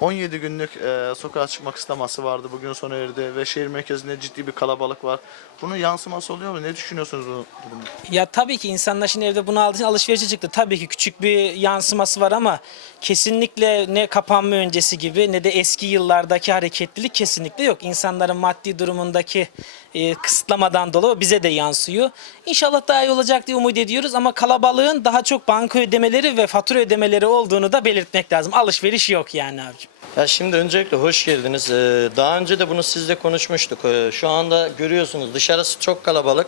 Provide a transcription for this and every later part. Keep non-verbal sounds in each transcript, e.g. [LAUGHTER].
17 günlük e, sokağa çıkma kısıtlaması vardı. Bugün sona erdi ve şehir merkezinde ciddi bir kalabalık var. Bunun yansıması oluyor mu? Ne düşünüyorsunuz bu durumda? Ya tabii ki insanlar şimdi evde bunu aldığı alışverişe çıktı. Tabii ki küçük bir yansıması var ama kesinlikle ne kapanma öncesi gibi ne de eski yıllardaki hareketlilik kesinlikle yok. İnsanların maddi durumundaki e, kısıtlamadan dolayı bize de yansıyor. İnşallah daha iyi olacak diye umut ediyoruz ama kalabalığın daha çok banka ödemeleri ve fatura ödemeleri olduğunu da belirtmek lazım. Alışveriş yok yani abicim. Ya şimdi öncelikle hoş geldiniz. Ee, Daha önce de bunu sizle konuşmuştuk. Ee, Şu anda görüyorsunuz dışarısı çok kalabalık.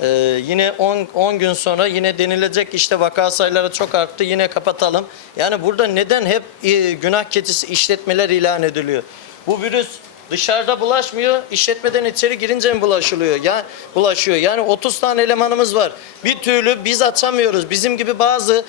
Ee, Yine 10 10 gün sonra yine denilecek işte vaka sayıları çok arttı yine kapatalım. Yani burada neden hep e, günah keçisi işletmeler ilan ediliyor? Bu virüs dışarıda bulaşmıyor, işletmeden içeri girince mi bulaşılıyor? Ya bulaşıyor. Yani 30 tane elemanımız var. Bir türlü biz açamıyoruz. Bizim gibi bazı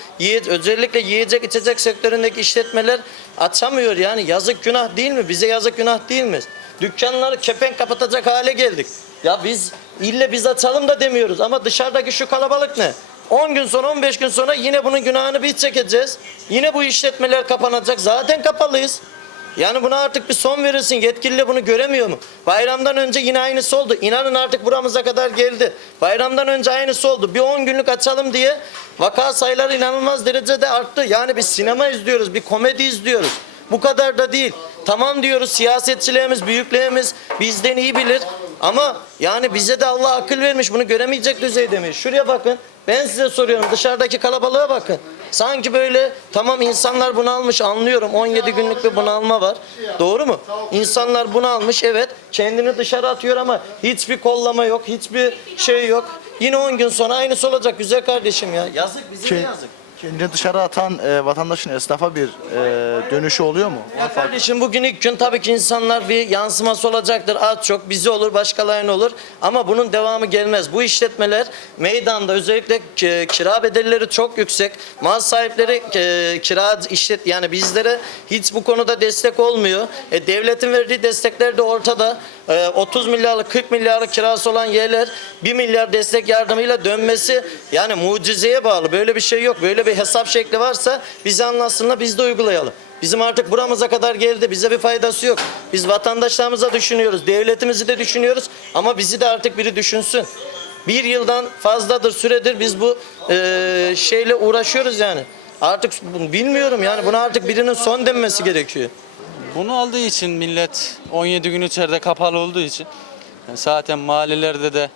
özellikle yiyecek içecek sektöründeki işletmeler açamıyor. Yani yazık günah değil mi? Bize yazık günah değil mi? Dükkanları kepenk kapatacak hale geldik. Ya biz ille biz açalım da demiyoruz ama dışarıdaki şu kalabalık ne? 10 gün sonra 15 gün sonra yine bunun günahını biz çekeceğiz. Yine bu işletmeler kapanacak. Zaten kapalıyız. Yani buna artık bir son verilsin. Yetkililer bunu göremiyor mu? Bayramdan önce yine aynısı oldu. İnanın artık buramıza kadar geldi. Bayramdan önce aynısı oldu. Bir 10 günlük açalım diye vaka sayıları inanılmaz derecede arttı. Yani biz sinema izliyoruz, bir komedi izliyoruz. Bu kadar da değil. Tamam diyoruz siyasetçilerimiz, büyüklerimiz bizden iyi bilir. Ama yani bize de Allah akıl vermiş. Bunu göremeyecek düzeyde mi? Şuraya bakın. Ben size soruyorum dışarıdaki kalabalığa bakın. Sanki böyle tamam insanlar bunalmış anlıyorum 17 günlük bir bunalma var. Doğru mu? İnsanlar bunalmış evet kendini dışarı atıyor ama hiçbir kollama yok hiçbir şey yok. Yine 10 gün sonra aynısı olacak güzel kardeşim ya. Yazık bize de Ke- yazık. Kendini dışarı atan e, vatandaşın esnafa bir e, dönüşü oluyor mu? Ya kardeşim bugün ilk gün tabii ki insanlar bir yansıması olacaktır. Az çok bizi olur başkalarına olur. Ama bunun devamı gelmez. Bu işletmeler meydanda özellikle ki- kira bedelleri çok yüksek. Mal sahipleri e, kira işlet yani bizlere hiç bu konuda destek olmuyor. E, devletin verdiği destekler de ortada. E, 30 milyarlık 40 milyarlık kirası olan yerler 1 milyar destek yardımıyla dönmesi yani mucizeye bağlı. Böyle bir şey yok. Böyle bir hesap şekli varsa bize anlatsınlar biz de uygulayalım. Bizim artık buramıza kadar geldi. Bize bir faydası yok. Biz vatandaşlarımıza düşünüyoruz. Devletimizi de düşünüyoruz. Ama bizi de artık biri düşünsün. Bir yıldan fazladır süredir biz bu eee, şeyle uğraşıyoruz yani. Artık bilmiyorum yani buna artık birinin son denmesi gerekiyor. Bunu aldığı için millet 17 gün içeride kapalı olduğu için yani zaten mahallelerde de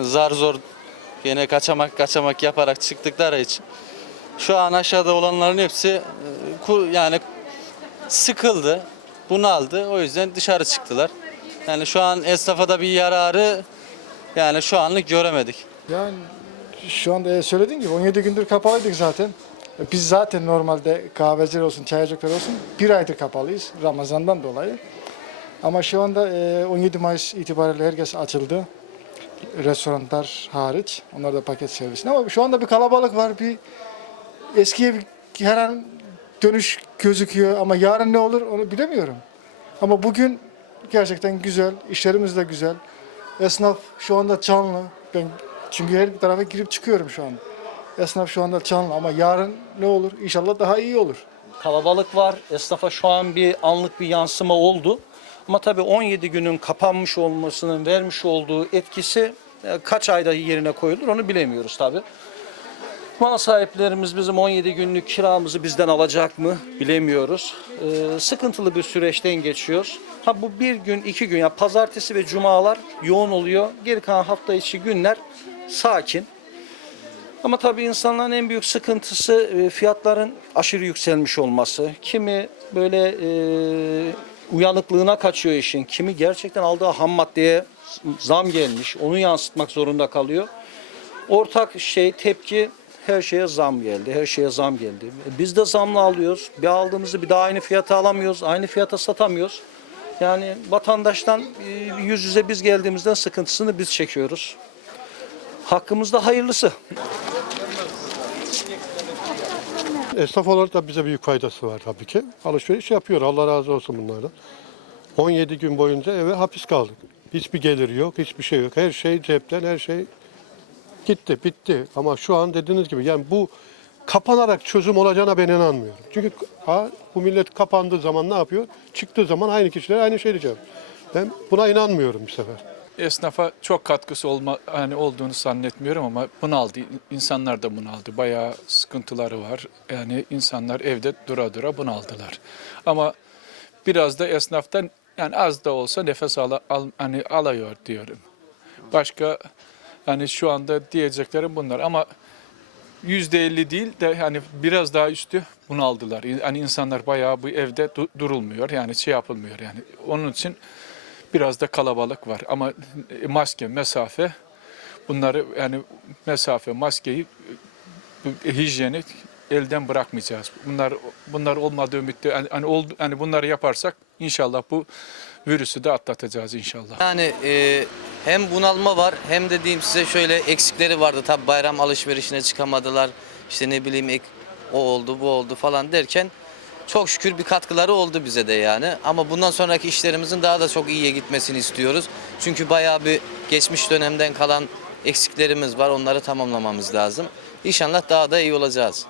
zar zor yine kaçamak kaçamak yaparak çıktıkları için şu an aşağıda olanların hepsi e, yani sıkıldı, bunaldı. O yüzden dışarı çıktılar. Yani şu an esnafa da bir yararı yani şu anlık göremedik. Yani şu anda e, söylediğim gibi 17 gündür kapalıydık zaten. E, Biz zaten normalde kahveciler olsun, çaycılıklar olsun bir aydır kapalıyız Ramazan'dan dolayı. Ama şu anda e, 17 Mayıs itibariyle herkes açıldı. Restoranlar hariç. Onlar da paket servisinde. Ama şu anda bir kalabalık var. Bir eskiye bir, her an dönüş gözüküyor. Ama yarın ne olur onu bilemiyorum. Ama bugün gerçekten güzel. işlerimiz de güzel. Esnaf şu anda canlı. Ben çünkü her tarafa girip çıkıyorum şu an. Esnaf şu anda canlı ama yarın ne olur? İnşallah daha iyi olur. kalabalık var. Esnafa şu an bir anlık bir yansıma oldu. Ama tabii 17 günün kapanmış olmasının vermiş olduğu etkisi e, kaç ayda yerine koyulur onu bilemiyoruz tabii. Mal sahiplerimiz bizim 17 günlük kiramızı bizden alacak mı bilemiyoruz. Ee, sıkıntılı bir süreçten geçiyoruz. Ha bu bir gün, iki gün ya pazartesi ve cumalar yoğun oluyor. Geri kalan hafta içi günler sakin. Ama tabii insanların en büyük sıkıntısı e, fiyatların aşırı yükselmiş olması. Kimi böyle e, uyanıklığına kaçıyor işin. Kimi gerçekten aldığı ham maddeye zam gelmiş. Onu yansıtmak zorunda kalıyor. Ortak şey tepki her şeye zam geldi. Her şeye zam geldi. Biz de zamla alıyoruz. Bir aldığımızı bir daha aynı fiyata alamıyoruz. Aynı fiyata satamıyoruz. Yani vatandaştan e, yüz yüze biz geldiğimizden sıkıntısını biz çekiyoruz. Hakkımızda hayırlısı. Esnaf olarak da bize büyük faydası var tabii ki. Alışveriş yapıyor. Allah razı olsun bunlardan. 17 gün boyunca eve hapis kaldık. Hiçbir geliri yok, hiçbir şey yok. Her şey cepten, her şey gitti, bitti. Ama şu an dediğiniz gibi yani bu kapanarak çözüm olacağına ben inanmıyorum. Çünkü ha, bu millet kapandığı zaman ne yapıyor? Çıktığı zaman aynı kişiler aynı şey diyeceğim. Ben buna inanmıyorum bu sefer. esnafa çok katkısı olma hani olduğunu zannetmiyorum ama bunaldı. İnsanlar da bunaldı. Bayağı sıkıntıları var. Yani insanlar evde dura dura bunaldılar. Ama biraz da esnaftan yani az da olsa nefes al, al hani alıyor diyorum. Başka hani şu anda diyeceklerim bunlar ama yüzde elli değil de hani biraz daha üstü bunaldılar. Hani insanlar bayağı bu evde du- durulmuyor yani şey yapılmıyor yani. Onun için biraz da kalabalık var ama maske, mesafe bunları yani mesafe, maskeyi bu hijyeni elden bırakmayacağız. Bunlar bunlar olmadığı müddetçe hani, hani, oldu, hani bunları yaparsak inşallah bu virüsü de atlatacağız inşallah. Yani e, hem bunalma var hem de diyeyim size şöyle eksikleri vardı. Tabi bayram alışverişine çıkamadılar. İşte ne bileyim ek, o oldu bu oldu falan derken çok şükür bir katkıları oldu bize de yani. Ama bundan sonraki işlerimizin daha da çok iyiye gitmesini istiyoruz. Çünkü bayağı bir geçmiş dönemden kalan eksiklerimiz var. Onları tamamlamamız lazım. İnşallah daha da iyi olacağız.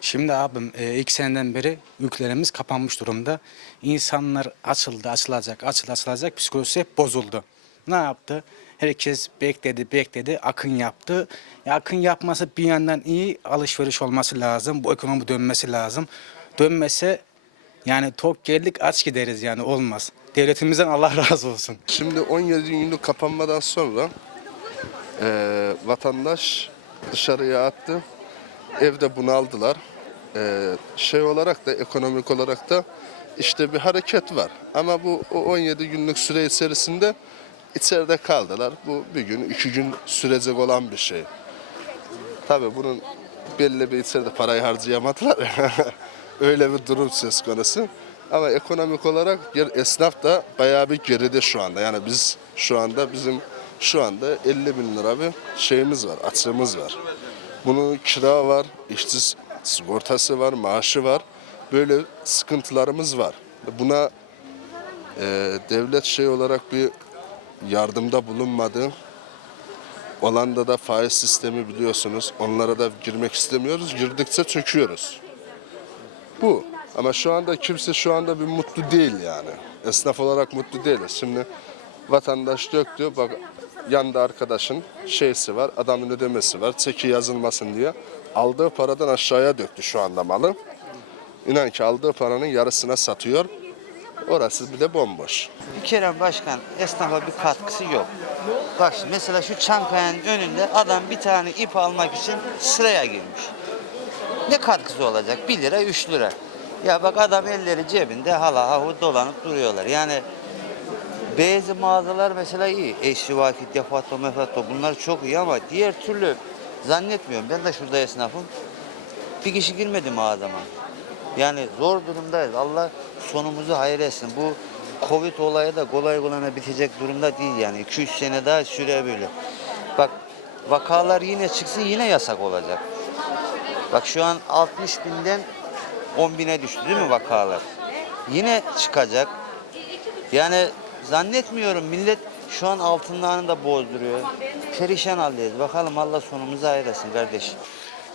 Şimdi abim e, ilk seneden beri ülkelerimiz kapanmış durumda. İnsanlar açıldı, açılacak, açıldı, açılacak. Psikolojisi hep bozuldu. Ne yaptı? Herkes bekledi, bekledi, akın yaptı. Ya akın yapması bir yandan iyi, alışveriş olması lazım. Bu ekonomi dönmesi lazım. Dönmese yani tok geldik aç gideriz yani olmaz. Devletimizden Allah [LAUGHS] razı olsun. Şimdi 17 günlük kapanmadan sonra eee, vatandaş dışarıya attı. Evde bunaldılar. Eee, şey olarak da ekonomik olarak da işte bir hareket var. Ama bu o 17 günlük süre içerisinde içeride kaldılar. Bu bir gün, iki gün sürecek olan bir şey. Tabii bunun belli bir içeride parayı harcayamadılar. [LAUGHS] Öyle bir durum söz konusu. Ama ekonomik olarak esnaf da bayağı bir geride şu anda. Yani biz şu anda bizim şu anda 50 bin lira bir şeyimiz var, açığımız var. Bunun kira var, işsiz sigortası var, maaşı var. Böyle sıkıntılarımız var. Buna e, devlet şey olarak bir yardımda bulunmadı. Olanda da faiz sistemi biliyorsunuz. Onlara da girmek istemiyoruz. Girdikçe çöküyoruz. Bu. Ama şu anda kimse şu anda bir mutlu değil yani. Esnaf olarak mutlu değiliz. Şimdi vatandaş döktü. Bak yanda arkadaşın şeysi var. Adamın ödemesi var. Çeki yazılmasın diye. Aldığı paradan aşağıya döktü şu anda malı. İnan ki aldığı paranın yarısına satıyor. Orası bile bomboş. Bir kere başkan esnafa bir katkısı yok. Bak mesela şu Çankaya'nın önünde adam bir tane ip almak için sıraya girmiş. Ne katkısı olacak? 1 lira 3 lira. Ya bak adam elleri cebinde hala hahu dolanıp duruyorlar. Yani bazı mağazalar mesela iyi. Eşli vakit, defato, mefato bunlar çok iyi ama diğer türlü zannetmiyorum. Ben de şurada esnafım. Bir kişi girmedi mağazama. Yani zor durumdayız. Allah sonumuzu hayır etsin. Bu Covid olayı da kolay kolay bitecek durumda değil yani. 2-3 sene daha sürebilir. Bak vakalar yine çıksın yine yasak olacak. Bak şu an 60 binden 10 bine düştü değil mi vakalar? Yine çıkacak. Yani zannetmiyorum millet şu an altınlarını da bozduruyor. Perişan haldeyiz. Bakalım Allah sonumuzu hayır etsin kardeşim.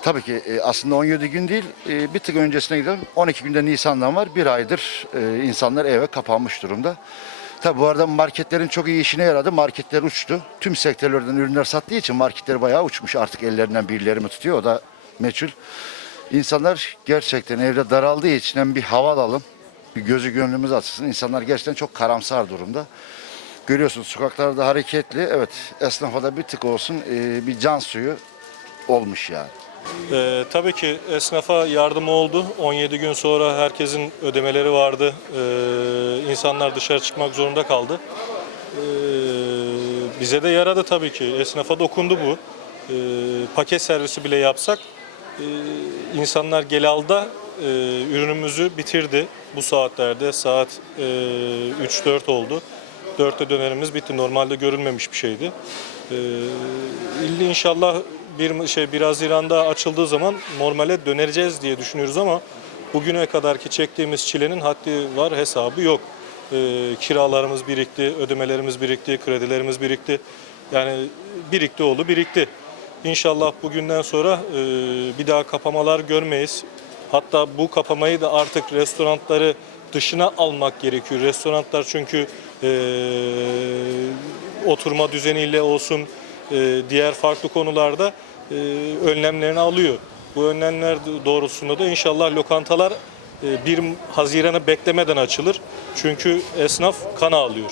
Tabii ki e, aslında 17 gün değil e, bir tık öncesine gidelim. 12 günde Nisan'dan var. Bir aydır e, insanlar eve kapanmış durumda. Tabii bu arada marketlerin çok iyi işine yaradı. Marketler uçtu. Tüm sektörlerden ürünler sattığı için marketler bayağı uçmuş. Artık ellerinden birileri mi tutuyor o da meçhul. İnsanlar gerçekten evde daraldığı için hem bir hava alalım, bir gözü gönlümüz açılsın. İnsanlar gerçekten çok karamsar durumda. Görüyorsunuz sokaklarda hareketli. Evet esnafa da bir tık olsun e, bir can suyu olmuş yani. Ee, tabii ki esnafa yardım oldu. 17 gün sonra herkesin ödemeleri vardı. Ee, insanlar dışarı çıkmak zorunda kaldı. Ee, bize de yaradı tabii ki. Esnafa dokundu bu. Ee, paket servisi bile yapsak e, insanlar gel alda e, ürünümüzü bitirdi. Bu saatlerde saat e, 3-4 oldu. 4'te dönerimiz bitti. Normalde görülmemiş bir şeydi. Ee, inşallah bir şey 1 Haziran'da açıldığı zaman normale döneceğiz diye düşünüyoruz ama bugüne kadarki çektiğimiz çilenin haddi var hesabı yok. Ee, kiralarımız birikti, ödemelerimiz birikti, kredilerimiz birikti. Yani birikti oldu birikti. İnşallah bugünden sonra e, bir daha kapamalar görmeyiz. Hatta bu kapamayı da artık restoranları dışına almak gerekiyor. Restoranlar çünkü oturma düzeniyle olsun e, diğer farklı konularda e, önlemlerini alıyor. Bu önlemler doğrultusunda da inşallah lokantalar e, 1 Haziran'ı beklemeden açılır. Çünkü esnaf kan ağlıyor.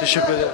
Teşekkür ederim.